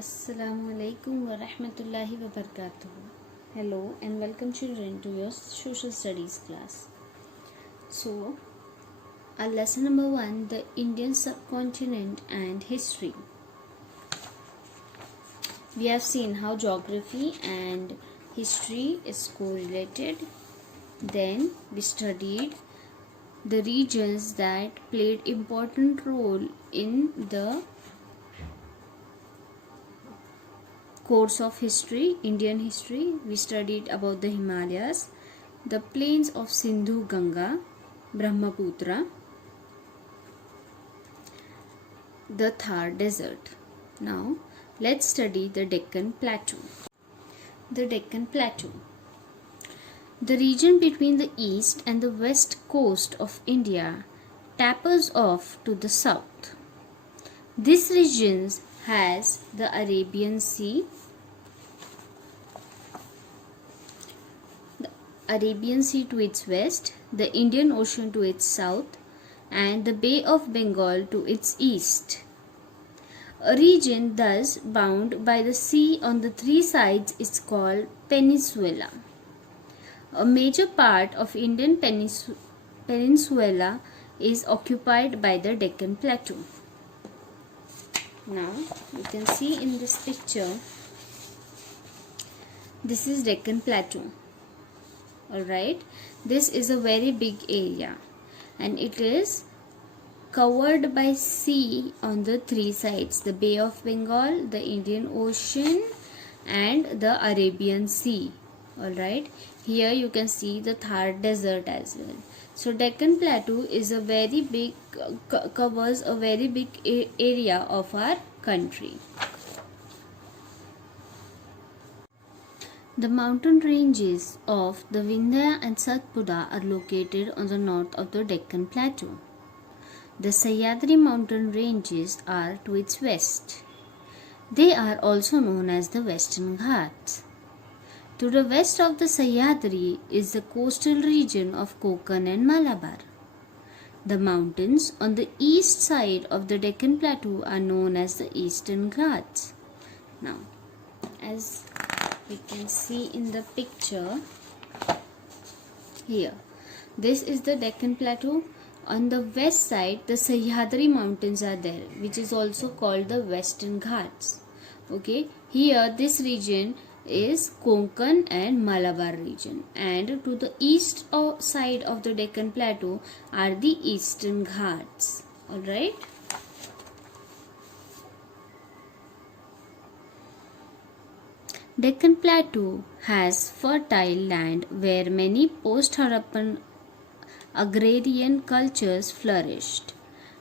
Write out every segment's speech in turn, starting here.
Assalamu alaikum wa rahmatullahi wa barakatuh. Hello and welcome children to your social studies class. So, our lesson number 1, the Indian subcontinent and history. We have seen how geography and history is correlated. Then we studied the regions that played important role in the course of history, Indian history. We studied about the Himalayas, the plains of Sindhu, Ganga, Brahmaputra, the Thar Desert. Now, let's study the Deccan Plateau. The Deccan Plateau. The region between the east and the west coast of India tapers off to the south. This region has the Arabian Sea, to its west, the Indian Ocean to its south, and the Bay of Bengal to its east. A region thus bound by the sea on the three sides is called peninsula. A major part of Indian peninsula is occupied by the Deccan Plateau. Now, you can see in this picture, this is Deccan Plateau. Alright, this is a very big area and it is covered by sea on the three sides, the Bay of Bengal, the Indian Ocean and the Arabian Sea. Alright, here you can see the Thar Desert as well. So Deccan Plateau is a very big, covers a very big area of our country. The mountain ranges of the Vindhya and Satpura are located on the north of the Deccan Plateau. The Sahyadri mountain ranges are to its west. They are also known as the Western Ghats. To the west of the Sahyadri is the coastal region of Konkan and Malabar. The mountains on the east side of the Deccan Plateau are known as the Eastern Ghats. Now, as we can see in the picture here, this is the Deccan Plateau. On the west side, the Sahyadri mountains are there, which is also called the Western Ghats. Okay, here this region is Konkan and Malabar region, and to the east side of the Deccan Plateau are the Eastern Ghats. Alright. Deccan Plateau has fertile land where many post-Harappan agrarian cultures flourished.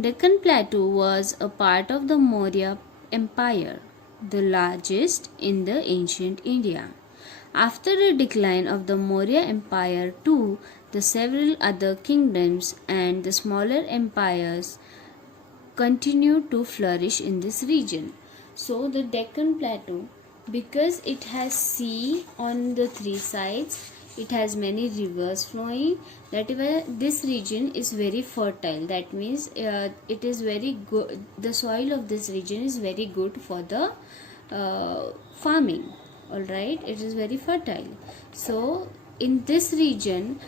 Deccan Plateau was a part of the Maurya Empire, the largest in the ancient India. After the decline of the Maurya Empire too, the several other kingdoms and the smaller empires continued to flourish in this region. So the Deccan Plateau, because it has sea on the three sides, it has many rivers flowing, that this region is very fertile. That means it is very good, the soil of this region is very good for the farming. Alright, it is very fertile. So in this region,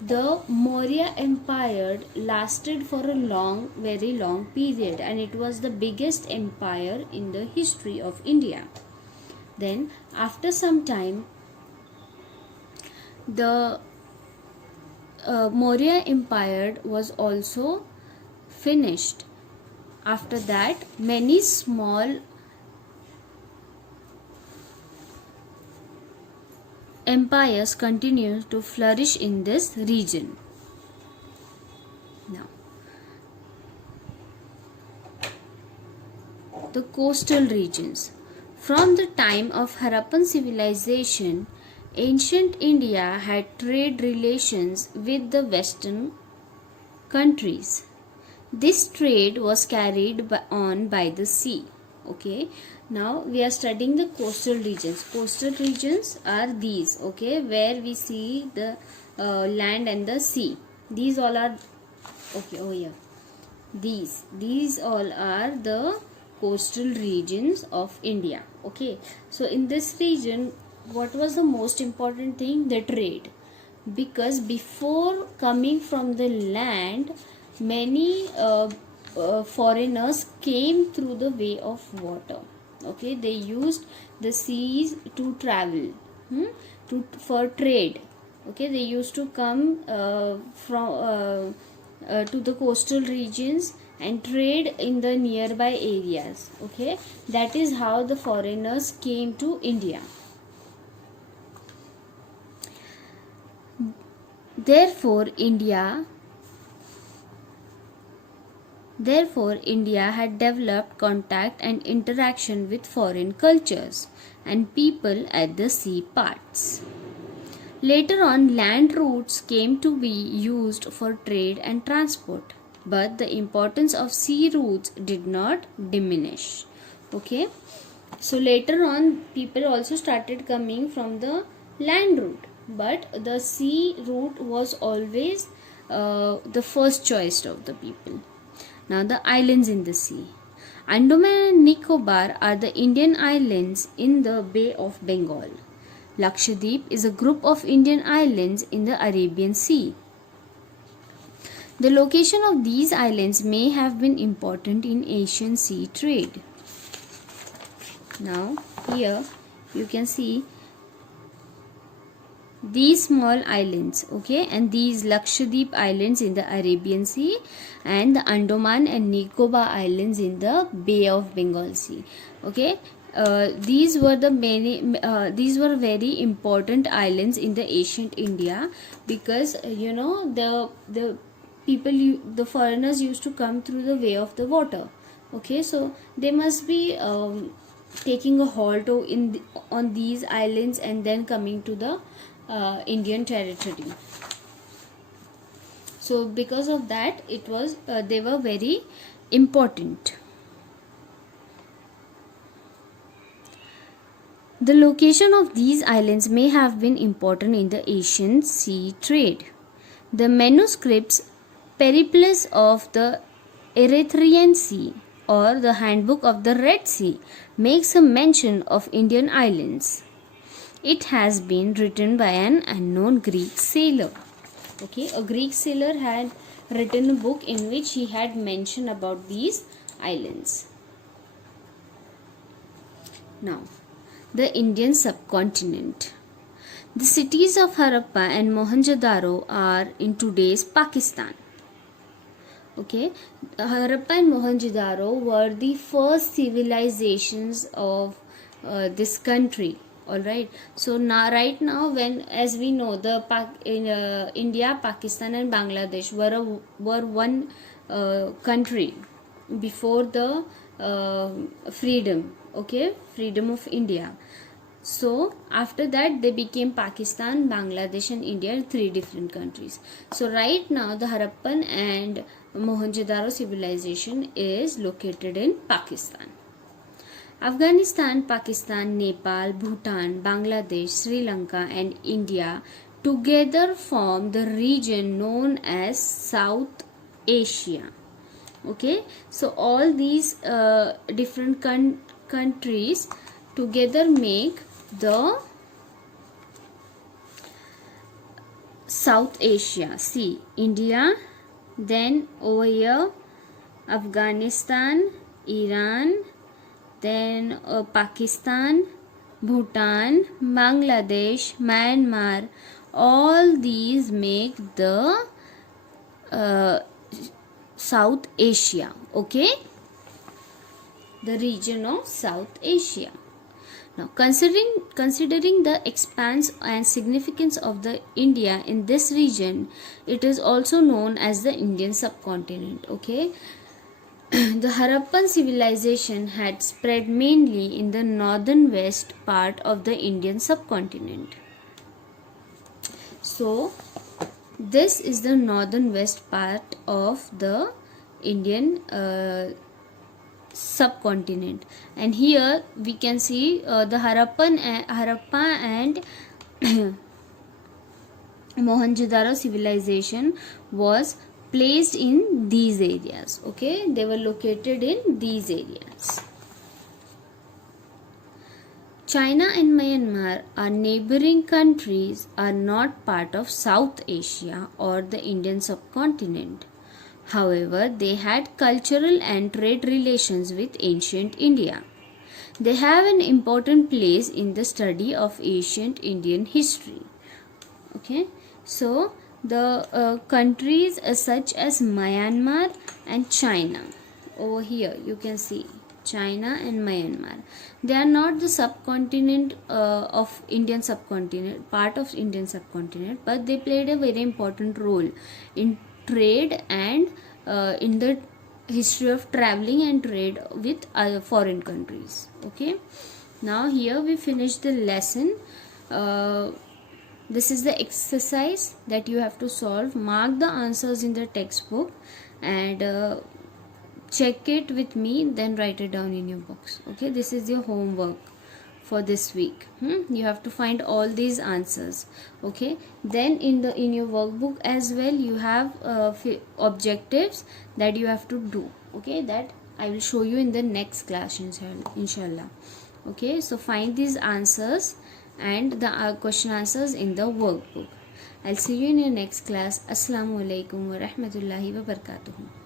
the Maurya Empire lasted for a very long period, and it was the biggest empire in the history of India. Then after some time, the Maurya Empire was also finished. After that, many small empires continued to flourish in this region. Now, the coastal regions. From the time of Harappan civilization, ancient India had trade relations with the western countries. This trade was carried on by the sea. Okay, now we are studying the coastal regions. Coastal regions are these, okay, where we see the land and the sea. These all are, okay, oh yeah, these all are the coastal regions of India. Okay, so in this region, what was the most important thing? The trade. Because before coming from the land, many foreigners came through the way of water. Okay, they used the seas to travel, for trade. Okay, they used to come to the coastal regions and trade in the nearby areas. Okay, that is how the foreigners came to India. Therefore, India had developed contact and interaction with foreign cultures and people at the sea parts. Later on, land routes came to be used for trade and transport, but the importance of sea routes did not diminish. Okay, so later on, people also started coming from the land route, but the sea route was always the first choice of the people. Now, the islands in the sea. Andaman and Nicobar are the Indian islands in the Bay of Bengal. Lakshadweep is a group of Indian islands in the Arabian Sea. The location of these islands may have been important in Asian sea trade. Now, here you can see these small islands, okay, and these Lakshadweep islands in the Arabian Sea and the Andaman and Nicobar islands in the Bay of Bengal Sea. Okay, these were very important islands in the ancient India, because the the foreigners used to come through the way of the water. Okay, so they must be taking a halt on these islands and then coming to the Indian territory. So because of that, they were very important. The location of these islands may have been important in the Asian sea trade. The manuscripts Periplus of the Erythraean Sea or the Handbook of the Red Sea makes a mention of Indian islands. It has been written by an unknown Greek sailor. Okay, a Greek sailor had written a book in which he had mentioned about these islands. Now, the Indian subcontinent. The cities of Harappa and Mohenjo-daro are in today's Pakistan. Okay, Harappa and Mohenjo-daro were the first civilizations of this country. All right, so now right now, when, as we know, India, Pakistan and Bangladesh were one country before the freedom. Okay, freedom of India. So after that, they became Pakistan, Bangladesh and India, three different countries. So right now, the Harappan and Mohenjo-daro civilization is located in Pakistan. Afghanistan, Pakistan, Nepal, Bhutan, Bangladesh, Sri Lanka and India together form the region known as South Asia. Okay, so all these different countries together make the South Asia. See, India, then over here Afghanistan, Iran, then Pakistan, Bhutan, Bangladesh, Myanmar, all these make the South Asia. Okay, the region of South Asia. Now, considering the expanse and significance of the India in this region, it is also known as the Indian subcontinent. Okay, the Harappan civilization had spread mainly in the northern west part of the Indian subcontinent. So, this is the northern west part of the Indian subcontinent, and here we can see the Harappa and Mohenjo-daro civilization was placed in these areas. Okay, they were located in these areas. China and Myanmar are neighboring countries, are not part of South Asia or the Indian subcontinent. However, they had cultural and trade relations with ancient India. They have an important place in the study of ancient Indian history. Okay, so the countries such as Myanmar and China, over here you can see China and Myanmar, they are not the subcontinent of Indian subcontinent, part of Indian subcontinent, but they played a very important role in trade and in the history of traveling and trade with other foreign countries. Okay, now here we finish the lesson. This is the exercise that you have to solve. Mark the answers in the textbook and check it with me, then write it down in your box. Okay, this is your homework for this week. You have to find all these answers. Okay, then in your workbook as well you have objectives that you have to do. Okay, that I will show you in the next class, inshallah. Okay, so find these answers and the question answers in the workbook. I'll see you in your next class. Assalamu alaikum wa rahmatullahi wa barakatuh.